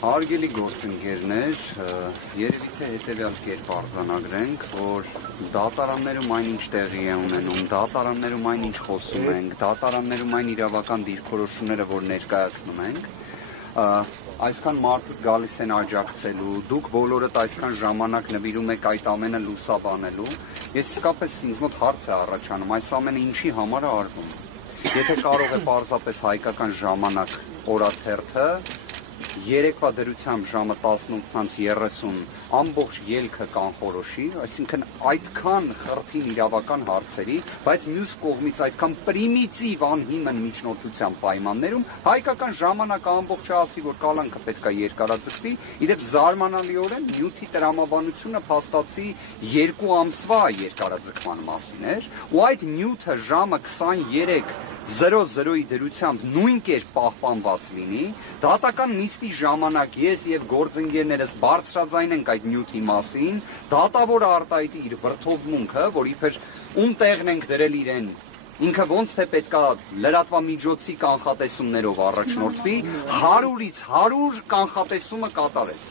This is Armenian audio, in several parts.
Հարգելի գործընկերներ, երևի թե հետևյալ կերպ արձանագրենք, որ դատարաններում այնինչ տեղի է ունենում, դատարաններում այնինչ խոսում ենք, դատարաններում այն իրավական դիրքորոշումները, որ ներկայացնում ենք, այսքան մարդիկ գալիս են աջակցելու, դուք բոլորդ այսքան ժամանակ նվիրում եք այդ ամենը լուսաբանելու, ես իսկապես ինձ մոտ հարց է առաջանում, այս ամենը ինչի համար է արվում, եթե կարող է պարզապես հայկական ժամանակ օրաթերթը, երեկվա դրությամբ ժամը 18:30 ամբողջ ելքը կանխորոշի, այսինքն այդքան խրթին իրավական հարցերի, բայց մյուս կողմից այդքան պրիմիտիվ անհիմն միջնորդության պայմաններում հայկական ժամանակը ամբողջը ասի, որ կալանքը պետք է երկարաձգվի, իդեպ զարմանալիորեն նյութի տրամաբանությունը փաստացի 2 ամսվա երկարաձգման մասին էր, ու այդ նյութը ժամը 23:00-ի դրությամբ նույն կերպ պահպանված լինի, դատական նիստի ժամանակ ես եւ գործընկերներս բարձրաձայն ենք այդ նյութի մասին, դատավորը արտահայտի իր վրդովմունքը, որ իբր ում տեղն ենք դրել իրեն, ինքը ոնց թե պետքա լրատվամիջոցի կանխատեսումներով առաջնորդվի, 100-ից 100 կանխատեսումը կատարեց։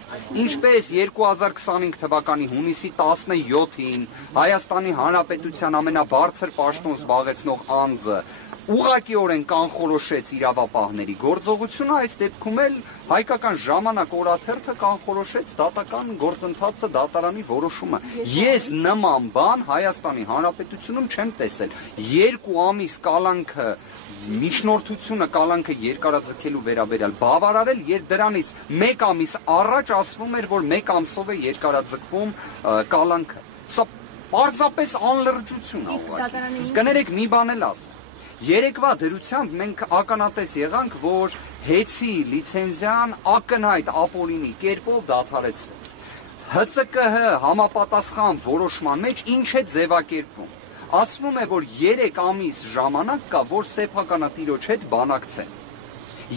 Ինչպես 2025 թվականի հունիսի 17-ին Հայաստանի Հանրապետության ամենաբարձր պաշտոն զբաղեցնող անձը ուղղակիորեն կանխորոշեց իրավապահների գործողությունը, այս դեպքում էլ հայկական ժամանակ օրաթերթը կանխորոշեց դատական գործընթացը, դատարանի որոշումը։ Ես նման բան Հայաստանի Հանրապետությունում չեմ տեսել։ 2 ամիս կալանքը միջնորդությունը կալանքը երկարաձգելու վերաբերյալ բավարարել, երբ դրանից 1 ամիս առաջ ասվում էր, որ 1 ամսով է երկարաձգվում կալանքը։ Սա պարզապես անլրջություն է։ Կներեք մի բան էլ ասեմ։ Երեկվա դրությամբ մենք ականատես եղանք, որ հեծի լիցենզիան ակնհայտ ապօրինի կերպով դադարեցվեց։ ՀՑԿՀ համապատասխան որոշման մեջ ինչ է ձևակերպվում։ Ասվում է, որ 3 ամիս ժամանակ կա, որ սեփականատիրոջ հետ բանակցեն։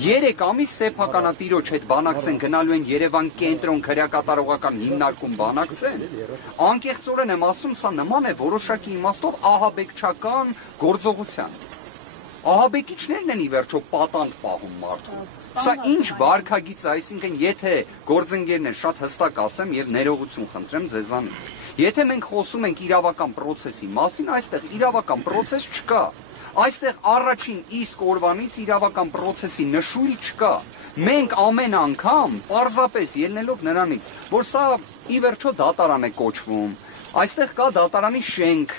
3 ամիս սեփականատիրոջ հետ բանակցեն, գնալու են Երևան կենտրոն քրեակատարողական հիմնարկում բանակցեն։ Անկեղծորեն եմ ասում, սա նման է որոշակի իմաստով ահաբեկչական գործողության։ Ահաբեկիչներն են ի վերջո պատանդ պահում մարդու։ Սա ինչ վարքագիծ է, այսինքն եթե գործընկերներ շատ հստակ ասեմ եւ ներողություն խնդրեմ ձեզանից։ Եթե մենք խոսում ենք իրավական process-ի մասին, այստեղ իրավական process չկա։ Այստեղ առաջին իսկ օրվանից իրավական process-ի նշույլ չկա։ Մենք ամեն անգամ պարզապես ելնելով նրանից, որ սա ի վերջո դատարան է կոչվում, այստեղ կա դատարանի շենք,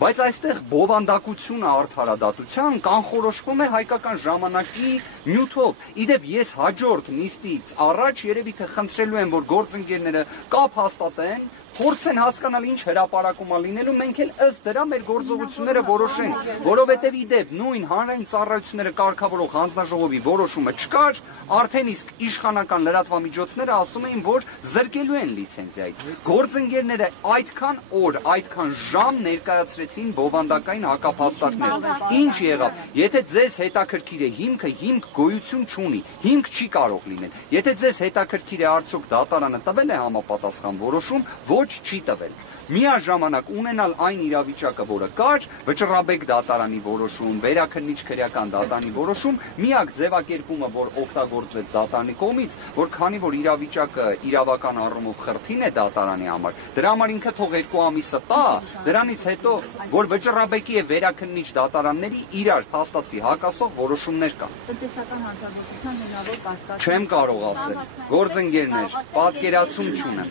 բայց այստեղ բովանդակությունը արդարադատության կանխորոշվում է հայկական ժամանակի նյութով։ Իդեպ ես հաջորդ նիստից առաջ երևի թե խնդրելու եմ, որ գործընկերները կապ հաստատեն, փորձեն հասկանալ ինչ հրապարակում է լինելու, մենք էլ ըստ դրա մեր գործողությունները որոշենք, որովհետև իդեպ նույն հանրային ծառայությունները կարգավորող հանձնաժողովի որոշումը չկար, արդեն իսկ իշխանական լրատվամիջոցները ասում էին, որ զրկելու են լիցենզիայից։ Գործընկերները այդքան օր, այդքան ժամ ներկայացրեցին բովանդակային հակափաստարկներ։ Ինչ եղավ։ Եթե ձեզ հետաքրքիր է հիմքը, հիմք գոյություն չունի, հիմք չի կարող լինել։ Եթե ձեզ հետաքրքիր է արդյոք դատարանը տվել է համապատասխան որոշում, ոչ չի տվել։ Միաժամանակ ունենալ այն իրավիճակը, որը կար, Վճռաբեկ դատարանի որոշում, Վերաքննիչ քրեական դատարանի որոշում, միակ ձևակերպումը, որ օգտագործվեց դատարանի կողմից, որ քանի որ իրավիճակը իրավական առումով խրթին է դատարանի համար, դրա համար ինքը թող 2 ամիսը տա, դրանից հետո, որ Վճռաբեկի եւ Վերաքննիչ դատարանների իրար փաստացի հակասող որոշումներ կան։ Տնտեսական հանցագործության հնարավոր կասկած։ Չեմ կարող ասել, գործընկերներ, պատկերացում չունեմ։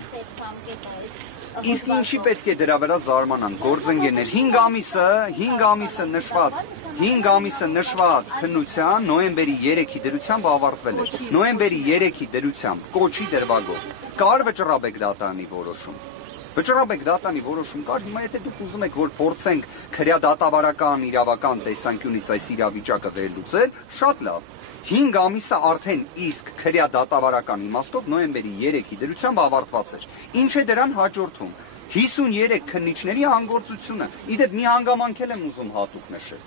Իսկ ինչի պետք է դրա վրա զարմանան գործընկերներ 5 ամիսը նշված քննության նոյեմբերի 3-ի դրությամբ ավարտվել է։ Նոյեմբերի 3-ի դրությամբ կոչի դրվագով կար Վճռաբեկ դատարանի որոշում։ Վճռաբեկ դատարանի որոշում կար, հիմա եթե դուք ուզում եք, որ փորձենք քրեադատավարական իրավական տեսանկյունից այս իրավիճակը վերլուծել, շատ լավ։ 5 ամիսը արդեն իսկ քրեադատավարական իմաստով նոյեմբերի 3-ի դրությամբ ավարտված էր։ Ինչ է դրան հաջորդում։ 53 քննիչների հանգործությունը։ Իդեպ մի հանգամանք եմ ուզում հատուկ նշել։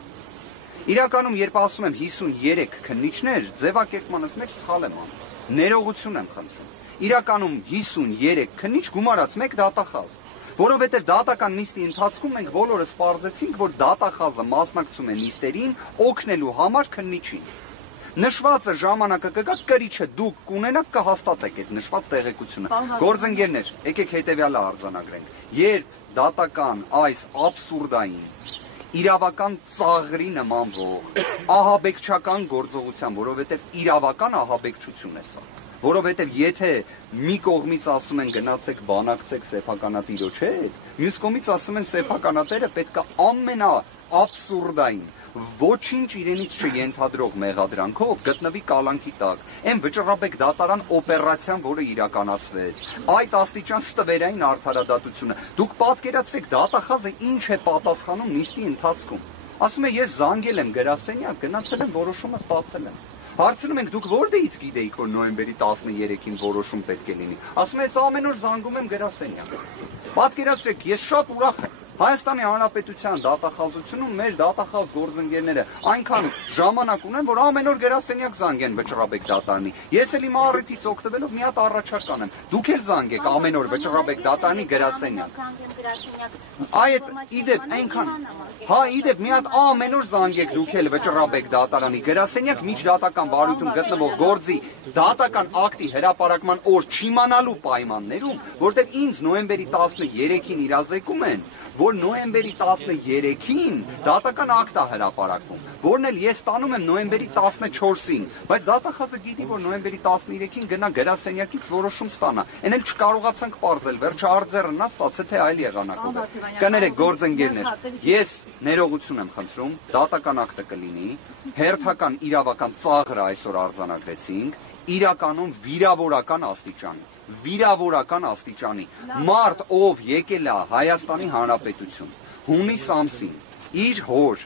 Իրականում, երբ ասում եմ 53 քննիչներ, ձևակերպմանս մեջ սխալ եմ անում։ Ներողություն եմ խնդրում։ Իրականում 53 քննիչ գումարած մեկ դատախազ։ Որովհետև դատական նիստի ընթացքում մենք բոլորս պարզեցինք, որ դատախազը մասնակցում է նիստերին օգնելու համար քննիչին։ Նշվածը ժամանակը կգա, կրիչը դուք կունենաք, կհաստատեք այդ նշված տեղեկությունը։ Գործընկերներ, եկեք հետևյալը արձանագրենք։ Երբ դատական այս աբսուրդային իրավական ծաղրի նմանվող ահաբեկչական գործողության, որովհետև իրավական ահաբեկչություն է սա, որովհետև եթե մի կողմից ասում են գնացեք բանակցեք սեփականատիրոջ հետ, մյուս կողմից ասում են սեփականատերը պետք է ամենաաբսուրդային ոչինչ իրենից չենթադրող մեղադրանքով գտնվի կալանքի տակ, այն վճռաբեկ դատարան օպերացիան, որը իրականացվեց, այդ աստիճան ստվերային արդարադատությունը, դուք պատկերացրեք դատախազը ինչ է պատասխանում նիստի ընթացքում, ասում է ես զանգել եմ գրասենյակ, գնացել եմ որոշումը ստացել եմ, հարցնում ենք դուք որտեղից գիտեիք, որ նոյեմբերի 13-ին որոշում պետք է լինի, ասում է ես ամեն օր զանգում եմ գրասենյակ, պատկերացրեք, ես շատ ուրախ եմ, Հայաստանի Հանրապետության դատախազությունում մեր դատախազ գործընկերները այնքան ժամանակ ունեն, որ ամեն օր գրասենյակ զանգեն վճռաբեկ դատարանի։ Ես էլ իմ առիթից օգտվելով մի հատ առաջարկ կանեմ։ Դուք էլ զանգեք ամեն օր վճռաբեկ դատարանի գրասենյակ։ Այդ իդեպ այնքան, հա, իդեպ մի հատ ամեն օր զանգեք դուք էլ վճռաբեկ դատարանի գրասենյակ միջդատական վարույթում գտնվող գործի դատական ակտի հրապարակման օր չիմանալու պայմաններում, որտեղ ինձ նոյեմբերի 13-ին իրազեկում են, որ նոյեմբերի 13-ին դատական ակտ է հրապարակվում, որն էլ ես ստանում եմ նոյեմբերի 14-ին, բայց դատախազը գիտի, որ նոյեմբերի 13-ին գնա գրասենյակից որոշում ստանա, այն էլ չկարողացանք պարզել, վերջը արձեռն նա ստացել թե այլ եղանակով է։ Կներեք գործընկերներ, ես ներողություն եմ խնդրում, դատական ակտը կլինի, հերթական իրավական ծաղրը այսօր արձանագրեցինք, իրականում վիրավորական աստիճանի, մարդ ով եկել է Հայաստանի Հանրապետություն, հունիս ամսին, իր հոր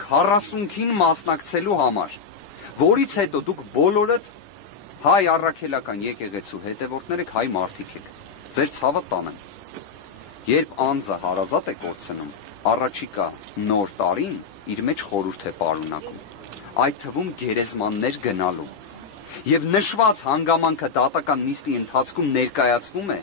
40-ին մասնակցելու համար, որից հետո դուք բոլորդ հայ առաքելական եկեղեցու հետևորդներ եք, հայ մարդիկ եք, ձեր ցավը տանեմ, երբ անձը հարազատ է կորցնում, առաջիկա նոր տարին իր մեջ խորհուրդ է պարունակում, այդ թվում գերեզմաններ գնալու, Եվ նշված հանգամանքը դատական նիստի ընթացքում ներկայացվում է,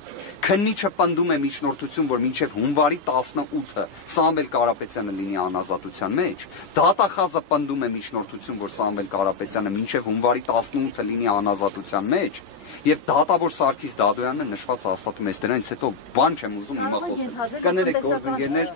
քննիչը պնդում է միջնորդություն, որ մինչև հունվարի 18-ը Սամվել Կարապետյանը լինի անազատության մեջ, դատախազը պնդում է միջնորդություն, որ Սամվել Կարապետյանը մինչև հունվարի 18-ը լինի անազատության մեջ, եւ դատավոր Սարգիս Դադոյանը նշված հաստատում է, դրանից հետո բան չեմ ուզում հիմա խոսել։ Կներեք գործընկերներ,